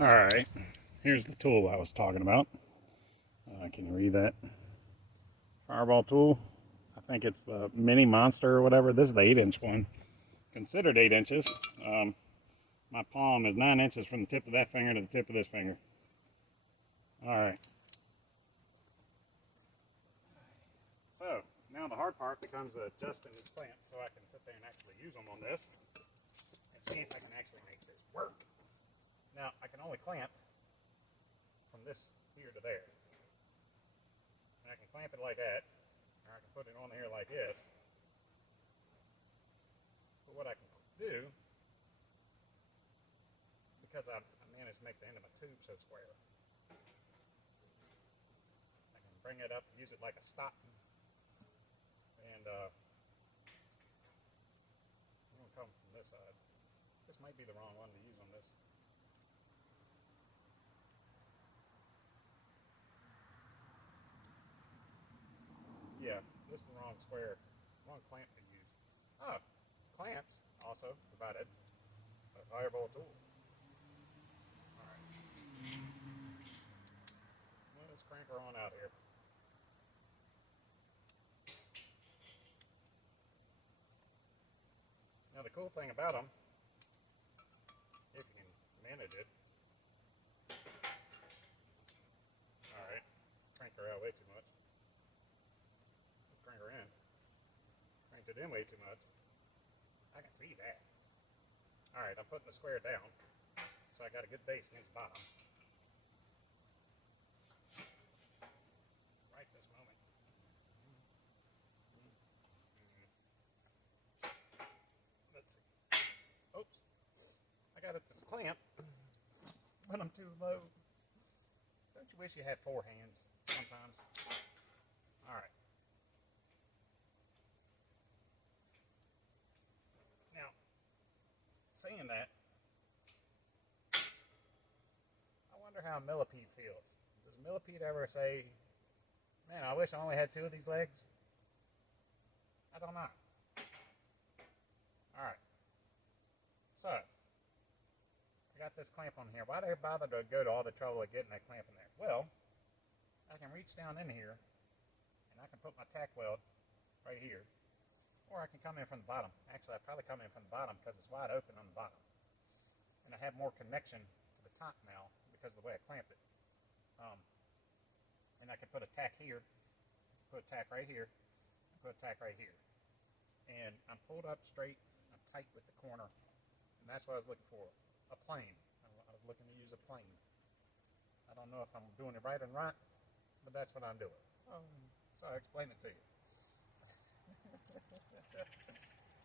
Alright, here's the tool I was talking about. Can you read that? Fireball tool. I think it's the Mini Monster or whatever. This is the 8-inch one. Considered 8 inches. My palm is 9 inches from the tip of that finger to the tip of this finger. Alright. So, now the hard part becomes adjusting this clamp so I can sit there and actually use them on this and see if I can actually make this work. Now, I can only clamp from this here to there. And I can clamp it like that, or I can put it on here like this. But what I can do, because I managed to make the end of my tube so square, I can bring it up and use it like a stop. And I'm going to come from this side. This might be the wrong one to use on this. Yeah, this is the wrong square, wrong clamp to use. Oh, clamps also provided a Fireball tool. Alright. Let's crank her on out here. Now the cool thing about them, if you can manage it, alright, crank her out way too much. Let's crank her in. Cranked it in way too much. I can see that. Alright, I'm putting the square down, so I got a good base against the bottom. Right this moment. Let's see. Oops. I got it this clamp, but I'm too low. Don't you wish you had 4 hands sometimes? Alright. Now, saying that, I wonder how a millipede feels. Does a millipede ever say, man, I wish I only had 2 of these legs? I don't know. Alright. So, I got this clamp on here. Why did I bother to go to all the trouble of getting that clamp in there? Well, I can reach down in here, and I can put my tack weld right here. Or I can come in from the bottom. Actually, I probably come in from the bottom because it's wide open on the bottom. And I have more connection to the top now because of the way I clamped it. And I can put a tack here, put a tack right here, and put a tack right here. And I'm pulled up straight, I'm tight with the corner, and that's what I was looking for, a plane. I was looking to use a plane. I don't know if I'm doing it right or not, but that's what I'm doing. So I explain it to you.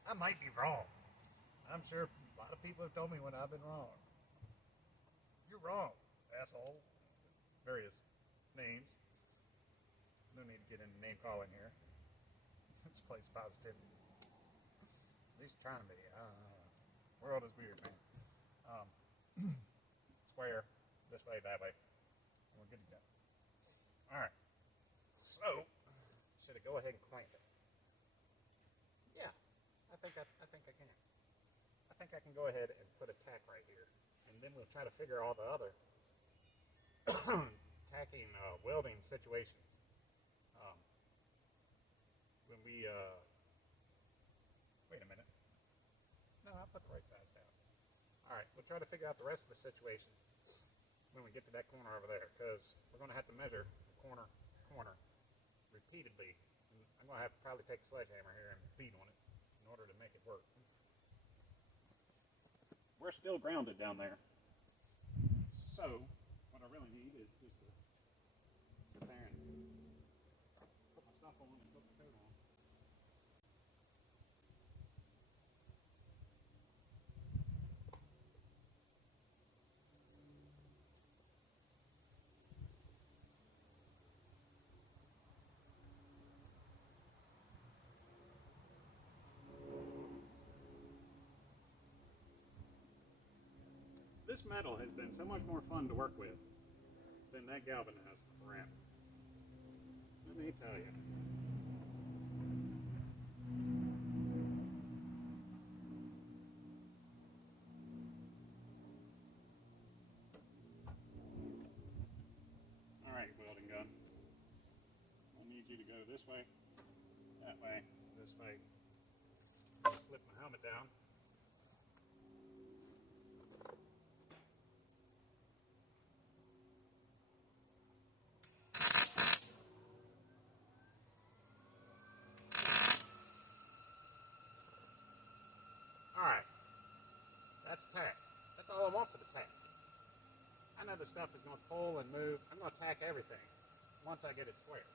I might be wrong. I'm sure a lot of people have told me when I've been wrong. You're wrong, asshole. Various names. No need to get into name calling here. This place positivity. At least trying to be. I don't know. World is weird, man. Square. This way, that way. And we're good to go. Alright. So, should I go ahead and clamp it? Yeah. I think I can. I think I can go ahead and put a tack right here. And then we'll try to figure all the other tacking, welding situations. When we, wait a minute. No, I'll put the right size down. Alright, we'll try to figure out the rest of the situation when we get to that corner over there, because we're going to have to measure the corner repeatedly. I'm going to have to probably take a sledgehammer here and beat on it in order to make it work. We're still grounded down there. So, what I really need is just to sit there and put my stuff on and put the coat on. This metal has been so much more fun to work with than that galvanized crap. Let me tell you. this way, that way, this way. Flip my helmet down. Alright, that's tack. That's all I want for the tack. I know the stuff is going to pull and move. I'm going to tack everything once I get it square.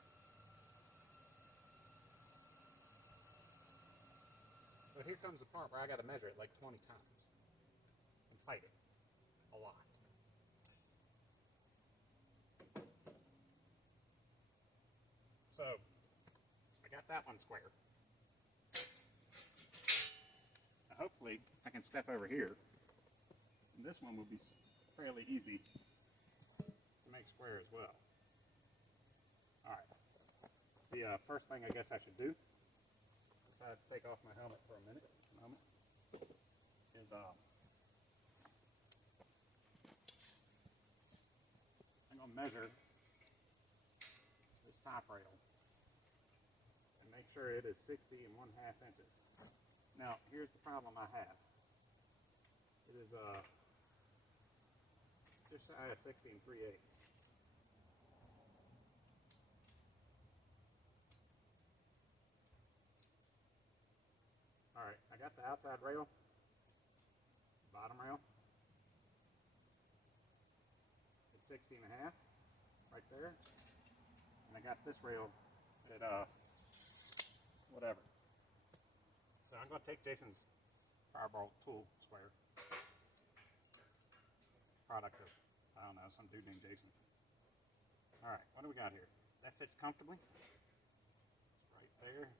But here comes the part where I got to measure it like 20 times and fight it a lot. So, I got that one square. Now hopefully, I can step over here. And this one will be fairly easy to make square as well. Alright. The first thing I guess I should do, besides take off my helmet for a moment, is I'm going to measure this top rail and make sure it is 60 1/2 inches. Now, here's the problem I have. It is just shy of 60 3/8. Alright, I got the outside rail, bottom rail. It's 60 1/2 right there. And I got this rail at whatever. So I'm going to take Jason's Fireball tool square. Product of, I don't know, some dude named Jason. Alright, what do we got here? That fits comfortably. Right there.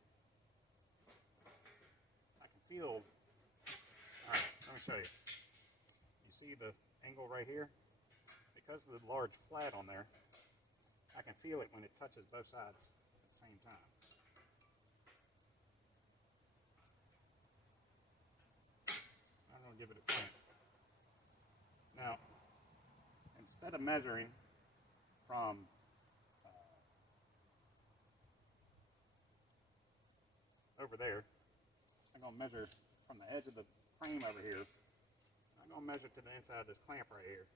I can feel, alright, let me show you. You see the angle right here? Because of the large flat on there, I can feel it when it touches both sides at the same time. I'm going to give it a clamp. Now, instead of measuring from over there, I'm going to measure from the edge of the frame over here. I'm going to measure to the inside of this clamp right here.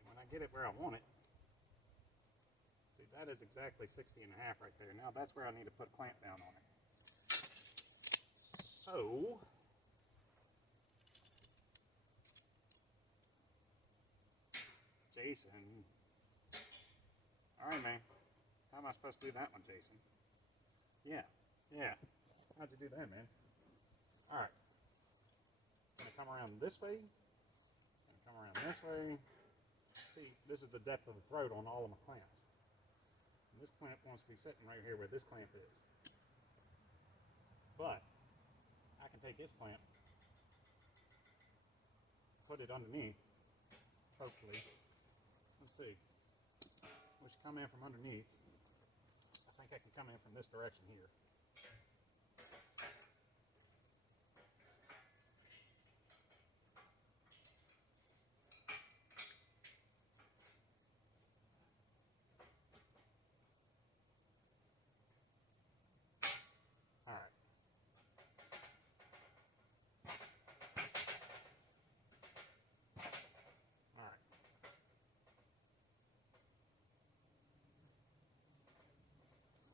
And when I get it where I want it, see, that is exactly 60 1/2 right there. Now that's where I need to put a clamp down on it. So, Jason. Alright, man. How am I supposed to do that one, Jason? Yeah. How'd you do that, man? Alright. I'm going to come around this way. And come around this way. See, this is the depth of the throat on all of my clamps. And this clamp wants to be sitting right here where this clamp is. But, I can take this clamp, put it underneath, hopefully. Let's see. We should come in from underneath. I think I can come in from this direction here. Alright. Alright.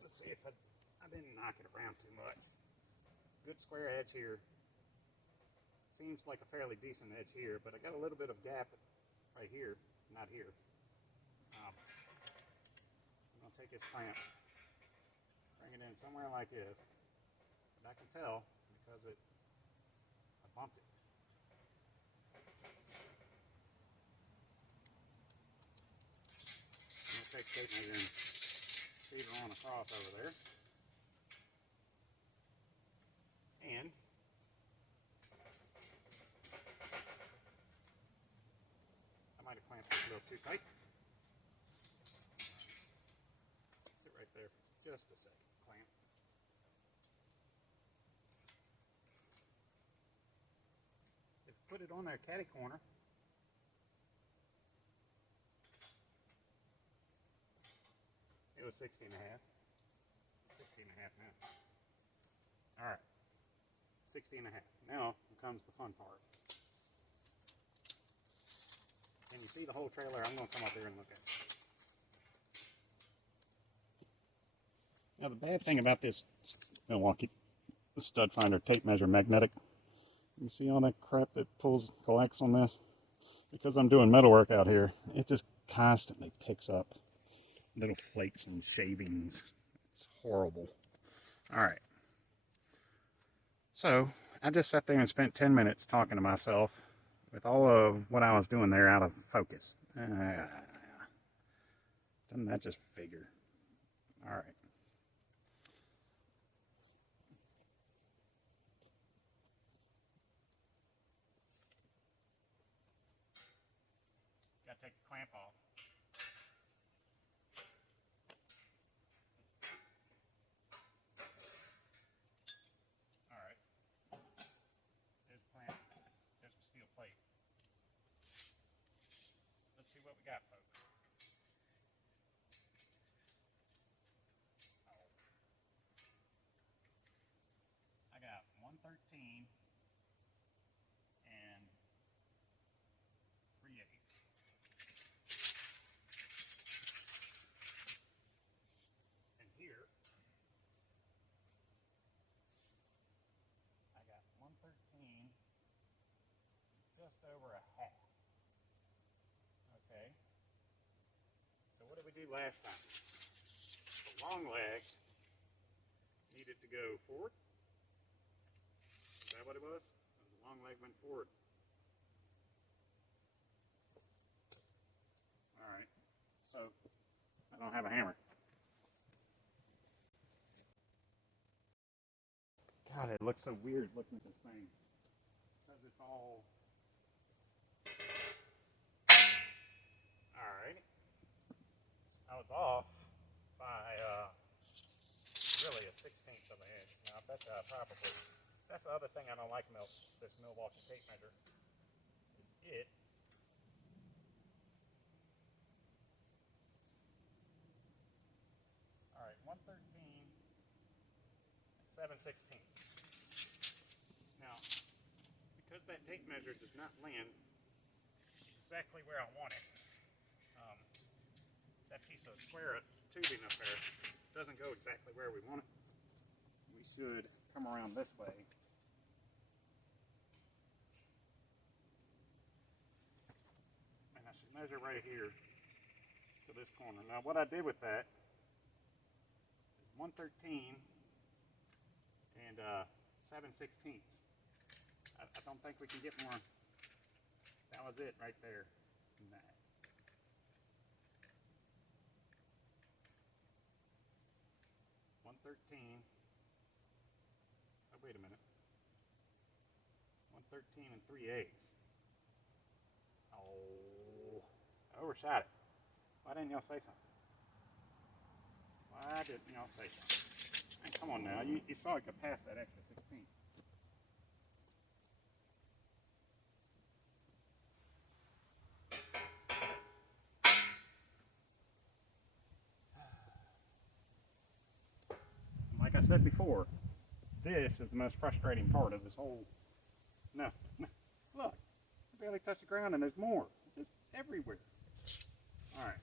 Let's see if I didn't knock it around too much. Good square edge here. Seems like a fairly decent edge here, but I got a little bit of gap right here, not here. I'm going to take this clamp, bring it in somewhere like this, but I can tell because I bumped it. I'm going to take tape measure and feed her on across over there. And I might have clamped it a little too tight. Sit right there for just a second. Clamp. If you put it on there catty corner, it was 60 1/2. 60 and a half now. All right, 60 and a half. Now comes the fun part. Can you see the whole trailer? I'm going to come up here and look at it. Now the bad thing about this Milwaukee stud finder tape measure magnetic, you see all that crap that collects on this? Because I'm doing metalwork out here, it just constantly picks up little flakes and shavings. It's horrible. All right. So I just sat there and spent 10 minutes talking to myself with all of what I was doing there out of focus. Doesn't that just figure? All right. Got to take the clamp off. All right. There's the clamp. There's the steel plate. Let's see what we got, folks. Oh. I got 113 and 3/8. And here, I got 113, just over a half. Okay. So what did we do last time? The long leg needed to go forward. Is that what it was? The long leg went forward. All right. So I don't have a hammer. God, it looks so weird looking at this thing. Because it's all... Alright. I was off by really a 16th of an inch. Now I bet you I probably... That's the other thing I don't like about this Milwaukee tape measure. Is it... Alright, 113 and 7/16. Now, because that tape measure does not land exactly where I want it, that piece of square tubing up there doesn't go exactly where we want it. We should come around this way. And I should measure right here to this corner. Now what I did with that is 113 and 7/16. I don't think we can get more. That was it right there. Nah. 113. Oh, wait a minute. 113 and 3/8. Oh, I overshot it. Why didn't y'all say something? Why didn't y'all say something? Hey, come on now. You saw it go past that extra 16. Like I said before, this is the most frustrating part of this whole... No, look, I barely touched the ground and there's more. It's just everywhere. All right.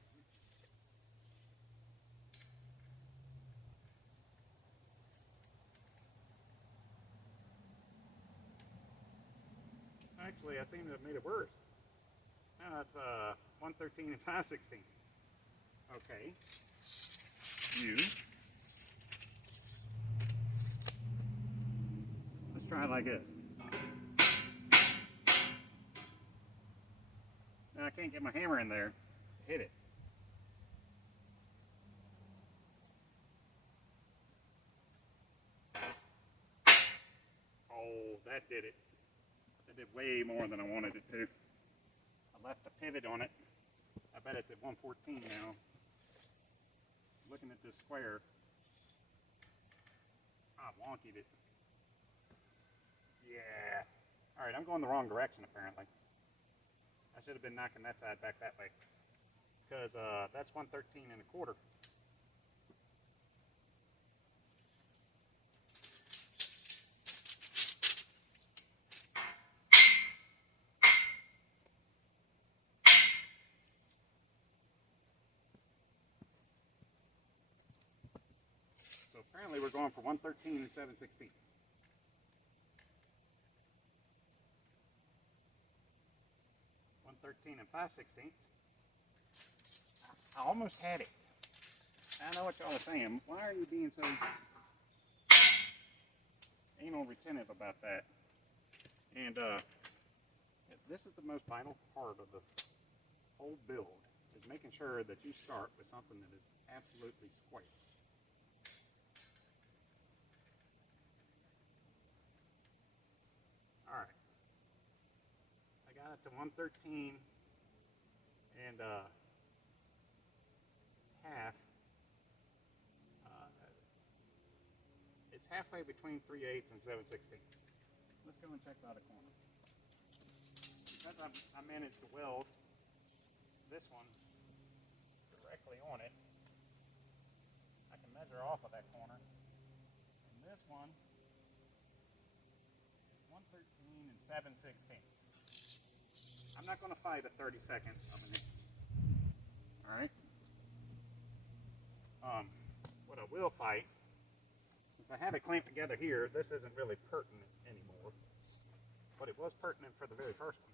Actually, I seem to have made it worse. Now it's 113 and 5/16. Okay. Let's try it like this. Now I can't get my hammer in there to hit it. Oh, that did it. That did way more than I wanted it to. I left the pivot on it. I bet it's at 114 now. Looking at this square, I wonkied it. Yeah. Alright, I'm going the wrong direction apparently. I should have been knocking that side back that way. Because that's 113 and a quarter. we're going for 113 and 7/16. 113 and 5/16. I almost had it. I know what y'all are saying. Why are you being so anal retentive about that? And this is the most vital part of the whole build, is making sure that you start with something that is absolutely square. Alright. I got it to 113 and half. It's halfway between 3/8 and 7/16. Let's go and check the other corner. Because I managed to weld this one directly on it, I can measure off of that corner. And this one is 113 and 7/16. I'm not going to fight a 32nd of an inch. Alright? What I will fight, since I have it clamped together here, this isn't really pertinent anymore. But it was pertinent for the very first one.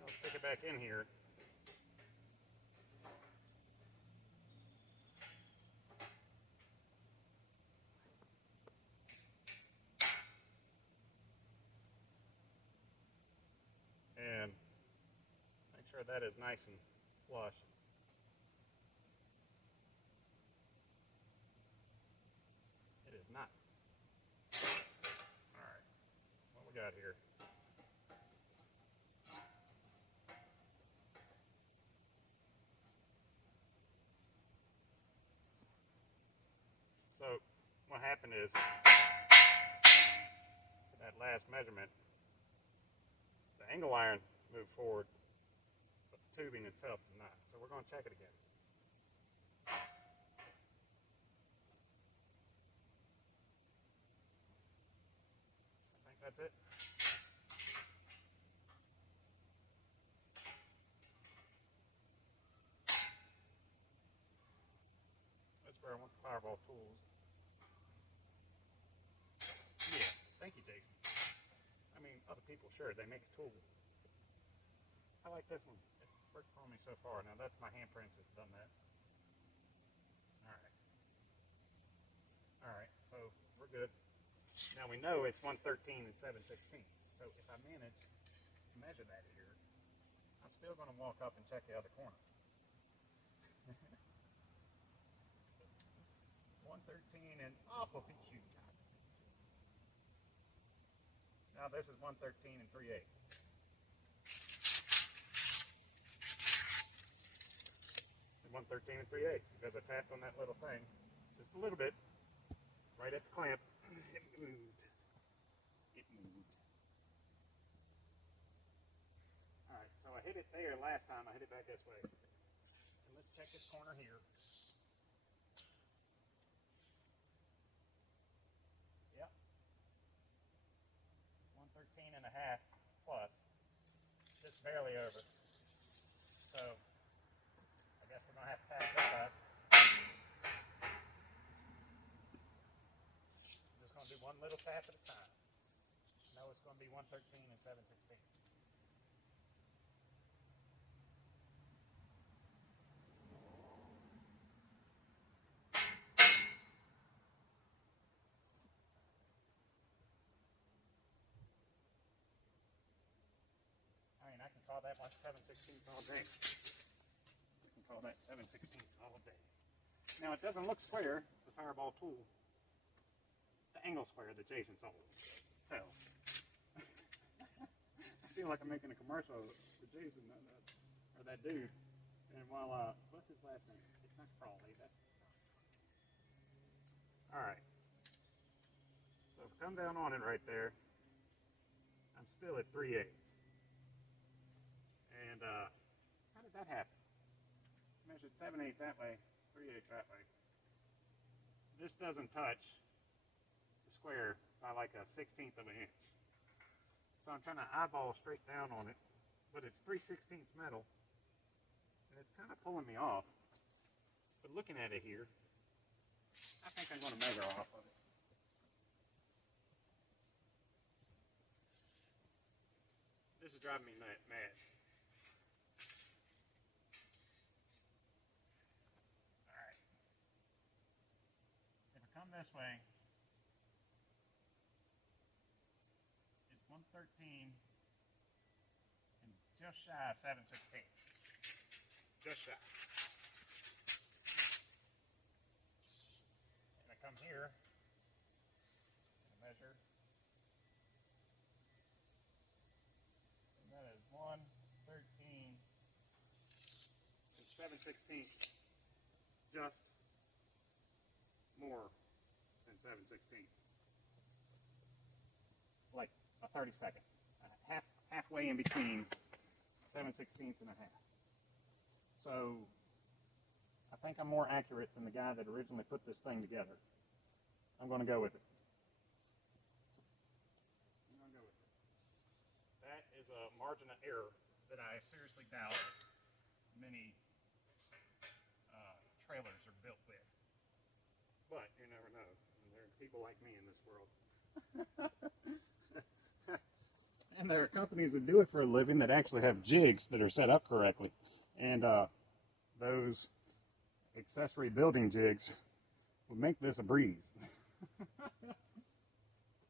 I'll stick it back in here. And make sure that is nice and flush. It is not. Alright, what we got here? So what happened is, that last measurement, the angle iron moved forward, but the tubing itself did not. So we're going to check it again. I think that's it. That's where I want the Fireball tools. Yeah, thank you, Jason. I mean, other people, sure, they make a tool. I like this one. It's worked for me so far. Now, that's my handprints that's done that. Alright. Alright, so we're good. Now we know it's 113 and 7/16. So if I manage to measure that here, I'm still going to walk up and check the other corner. 113 and shoot. Now this is 113 and 3/8. 113 and 3/8 because I tapped on that little thing just a little bit right at the clamp. It moved. It moved. Alright, so I hit it there last time. I hit it back this way. And let's check this corner here. Yep. 113 and a half plus. Just barely over. So I guess we're going to have to tap this up. I'm just going to do one little tap at a time. I know it's going to be 113 and 7/16. I mean, I can call that like 7/16 all day. I can call that 7/16 all day. Now it doesn't look square, the Fireball tool. The angle square that Jason sold. So I feel like I'm making a commercial for Jason or that dude. And while what's his last name? It's not Crawley. That's all right. So if I come down on it right there, I'm still at 3/8. And how did that happen? Measured 7/8 that way, 3/8 that way. This doesn't touch the square by like a 1/16 of an inch. So I'm trying to eyeball straight down on it but it's 3/16 metal, and it's kind of pulling me off. But looking at it here, I think I'm going to measure off of it. This is driving me mad. Alright. If I come this way, it's 113 and just shy of 7/16. Just shy. And I come here and measure. And that is 113 and 7/16. Just more than 7/16. Like a 32nd. Halfway in between 7/16 and a half. So I think I'm more accurate than the guy that originally put this thing together. I'm going to go with it. That is a margin of error that I seriously doubt many trailers are built with. But you never know. There are people like me in this world. And there are companies that do it for a living that actually have jigs that are set up correctly. And those accessory building jigs would make this a breeze.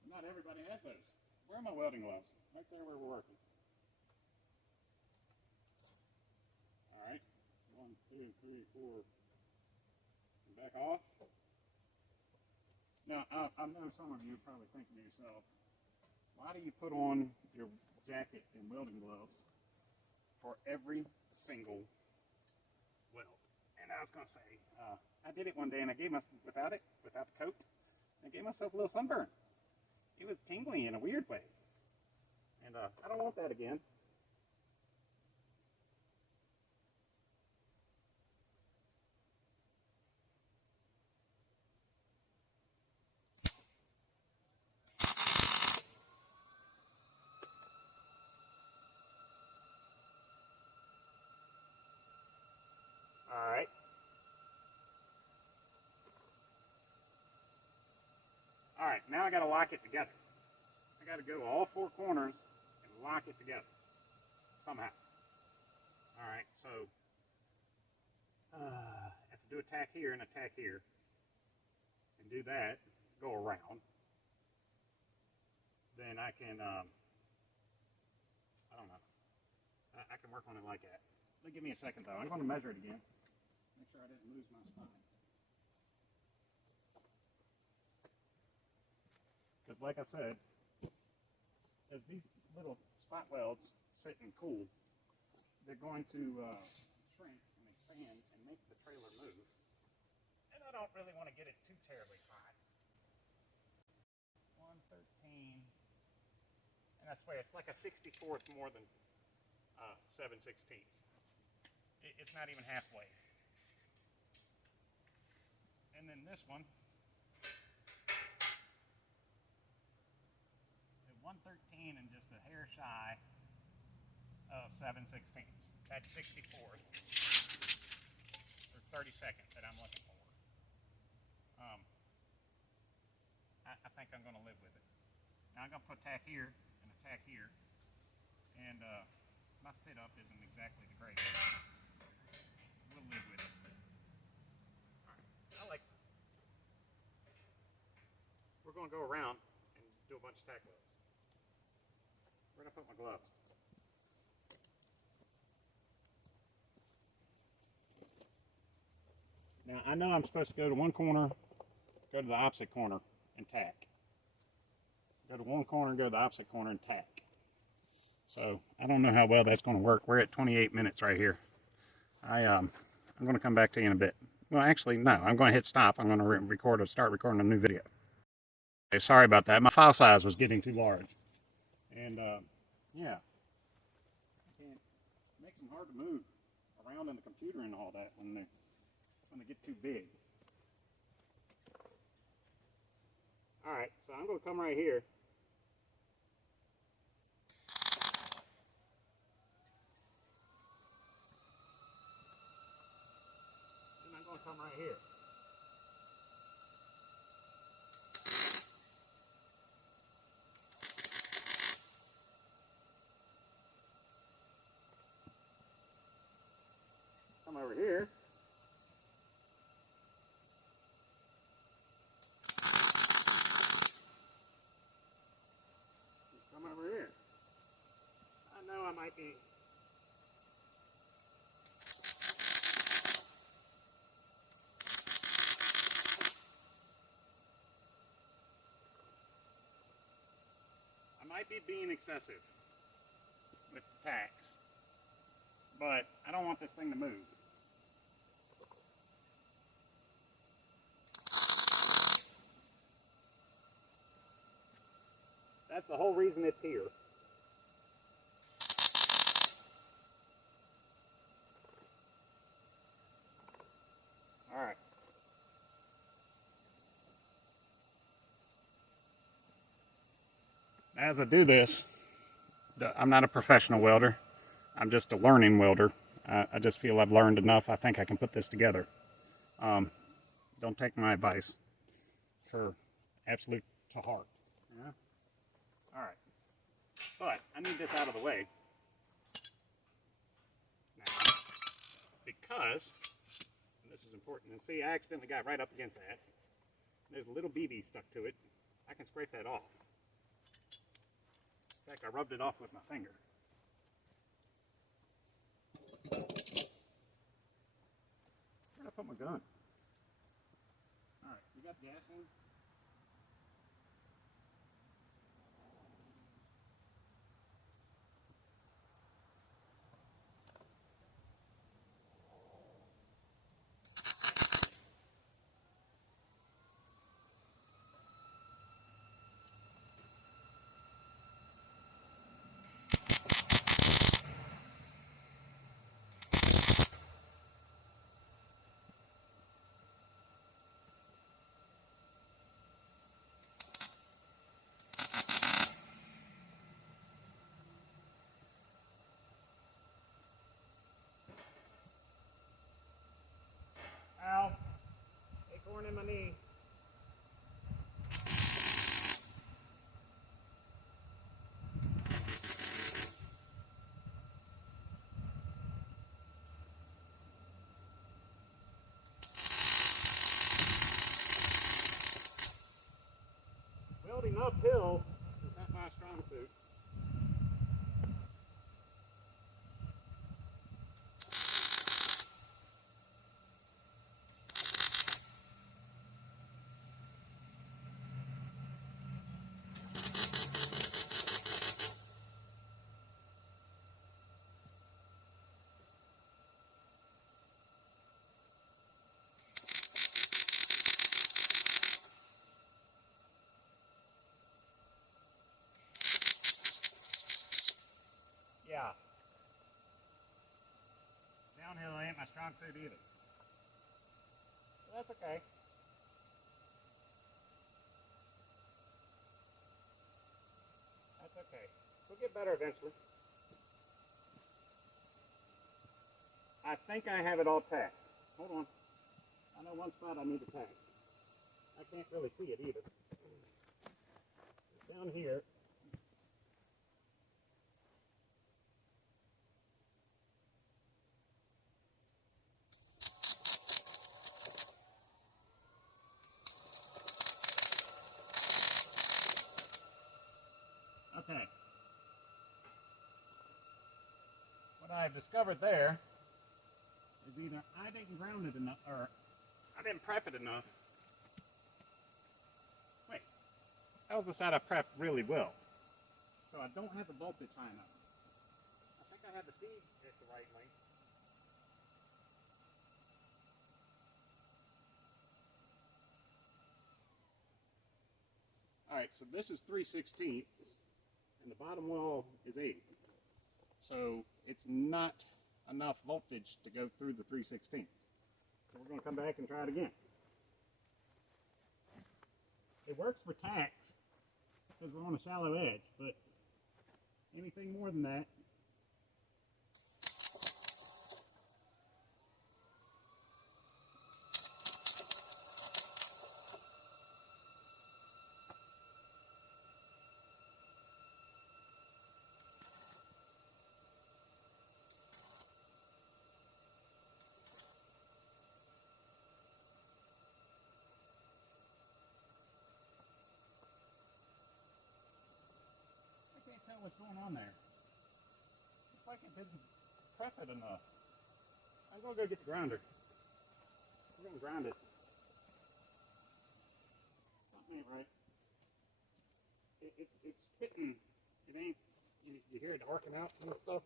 Not everybody has those. Where are my welding gloves? Right there where we're working. Alright. 1, 2, 3, 4. And back off. Now, I know some of you are probably thinking to yourself, why do you put on your jacket and welding gloves for every single weld? And I was going to say, I did it one day and I gave myself, without the coat, I gave myself a little sunburn. It was tingly in a weird way. And I don't want that again. Alright. Alright, now I got to lock it together. I got to go all four corners and lock it together. Somehow. Alright, so if I do a tack here and a tack here, and do that, go around, then I can, I don't know, I can work on it like that. Give me a second though, I'm going to measure it again. Make sure I didn't lose my spine. Because like I said, as these little spot welds sit and cool, they're going to shrink and expand and make the trailer move. And I don't really want to get it too terribly hot. 113, and I swear it's like a 64th more than 7/16. It's not even halfway. And then this one, at 113 and just a hair shy of 7/16. That's 64th or 32nd that I'm looking for. I think I'm going to live with it. Now I'm going to put a tack here and a tack here, and my fit up isn't exactly the greatest. We'll live with it. Alright, we're going to go around and do a bunch of tack welds. Where did I put my gloves? Now I know I'm supposed to go to one corner, go to the opposite corner, and tack. Go to one corner, go to the opposite corner, and tack. So I don't know how well that's going to work. We're at 28 minutes right here. I'm going to come back to you in a bit. Well, actually, no. I'm going to hit stop. I'm going to start recording a new video. Okay, sorry about that. My file size was getting too large, and yeah, it makes them hard to move around in the computer and all that when they get too big. All right, so I'm going to come right here. might be being excessive with the tacks, but I don't want this thing to move. That's the whole reason it's here. All right. As I do this, I'm not a professional welder. I'm just a learning welder. I just feel I've learned enough. I think I can put this together. Don't take my advice for absolute to heart. Yeah? All right. But I need this out of the way now because, and this is important, and see I accidentally got right up against that. There's a little BB stuck to it. I can scrape that off. In fact, I rubbed it off with my finger. Where'd I put my gun? Alright, we got gas in. Ow. Acorn in my knee. Welding uphill is not my strong suit. Yeah. Downhill ain't my strong suit either. But that's okay. That's okay. We'll get better eventually. I think I have it all tacked. Hold on. I know one spot I need to tack. I can't really see it either. It's down here. Okay. What I've discovered there is either I didn't ground it enough, or I didn't prep it enough. Wait, that was the side I prepped really well. So I don't have the voltage high enough. I think I had the feed at the right length. Alright, so this is 3/16, and the bottom wall is 8. So it's not enough voltage to go through the 3/16. So we're going to come back and try it again. It works for tacks because we're on a shallow edge, but anything more than that, I can't tell what's going on there. It's like it didn't prep it enough. I'm going to go get the grounder. We're going to ground it. Something ain't right. It's hitting It ain't, you hear it arcing out and stuff?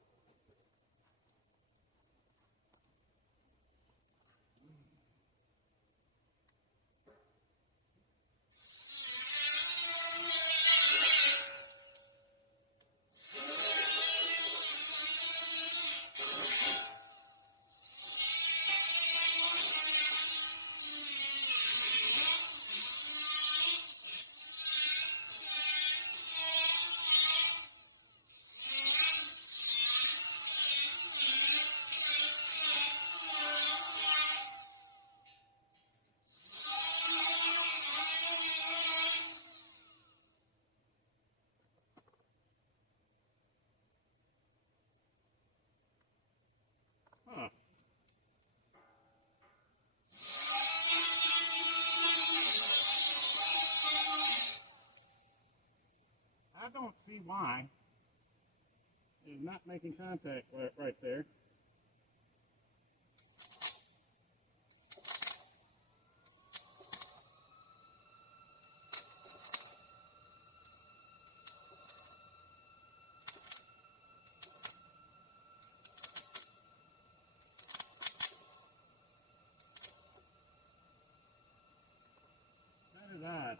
Huh. I don't see why it's not making contact right there. That is odd.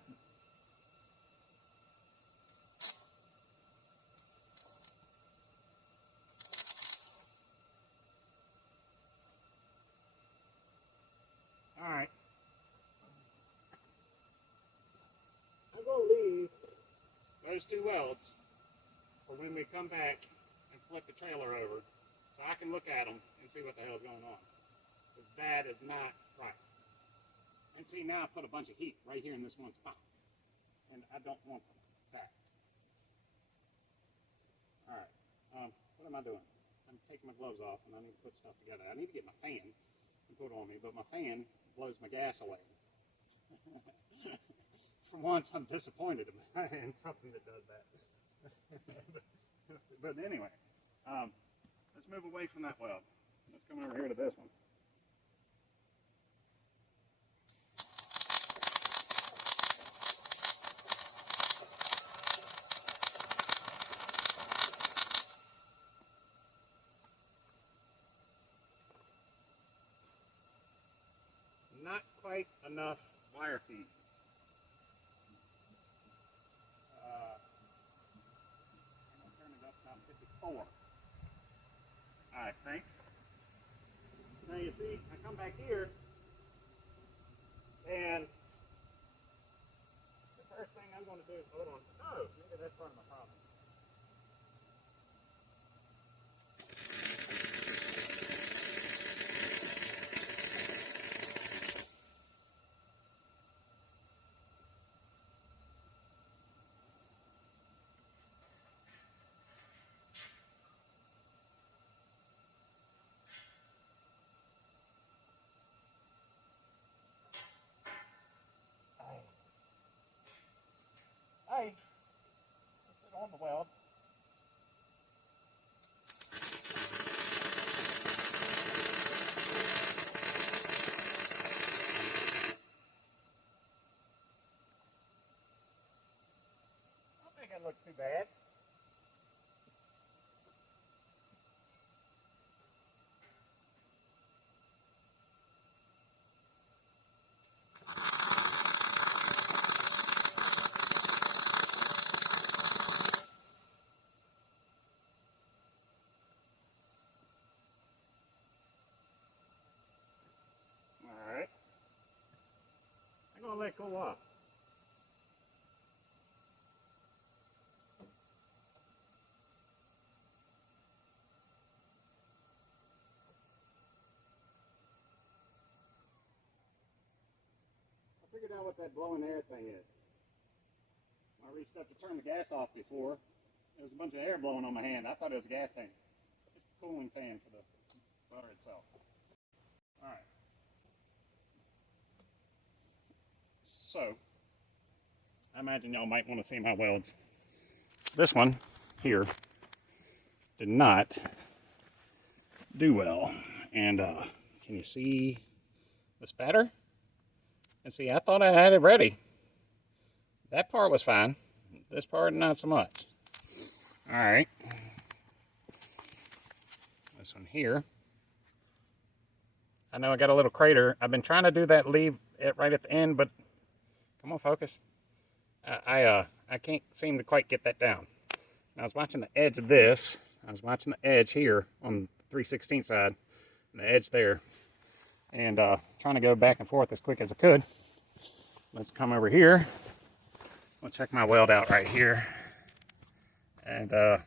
Alright. I'm going to leave those two welds for when we come back and flip the trailer over so I can look at them and see what the hell's going on. Because that is not right. And see, now I put a bunch of heat right here in this one spot. And I don't want that. Alright. What am I doing? I'm taking my gloves off and I need to put stuff together. I need to get my fan and put on me, but my fan blows my gas away. For once, I'm disappointed in something that does that. But anyway, let's move away from that weld. Let's come over here to this one. Not quite enough wire feed. I'm going to turn it up about 54. I think. Now you see, I come back here, and the first thing I'm going to do is hold on. Oh, maybe that's part of my problem. Hey, put it on the weld. I don't think that looks too bad. Alright. I'm going to let it cool off. I figured out what that blowing air thing is. I reached up to turn the gas off before. There was a bunch of air blowing on my hand. I thought it was a gas tank. It's the cooling fan for the motor itself. Alright. So, I imagine y'all might want to see my welds. This one here did not do well. And can you see the spatter? And see, I thought I had it ready. That part was fine. This part, not so much. Alright. This one here. I know I got a little crater. I've been trying to do that, leave it right at the end, but come on, focus. I can't seem to quite get that down. I was watching the edge of this. I was watching the edge here on the 3/16 side, and the edge there, and trying to go back and forth as quick as I could. Let's come over here. I'll check my weld out right here, and I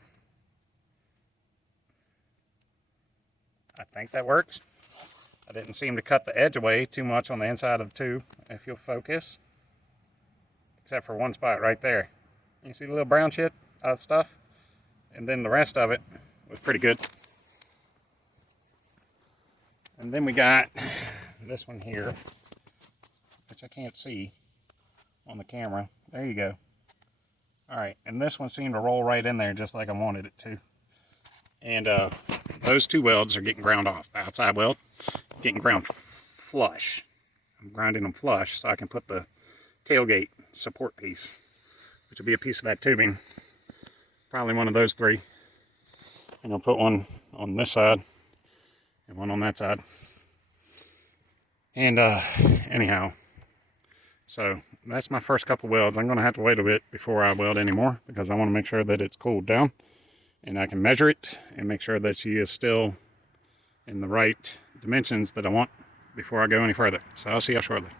think that works. I didn't seem to cut the edge away too much on the inside of the tube, if you'll focus, except for one spot right there. You see the little brown shit stuff? And then the rest of it was pretty good. And then we got this one here, which I can't see on the camera. There you go. Alright, and this one seemed to roll right in there just like I wanted it to. And those two welds are getting ground off. The outside weld, getting ground flush. I'm grinding them flush so I can put the tailgate support piece, which will be a piece of that tubing. Probably one of those three. And I'll put one on this side and one on that side. And anyhow, so that's my first couple welds. I'm going to have to wait a bit before I weld anymore because I want to make sure that it's cooled down and I can measure it and make sure that she is still in the right dimensions that I want before I go any further. So I'll see you shortly.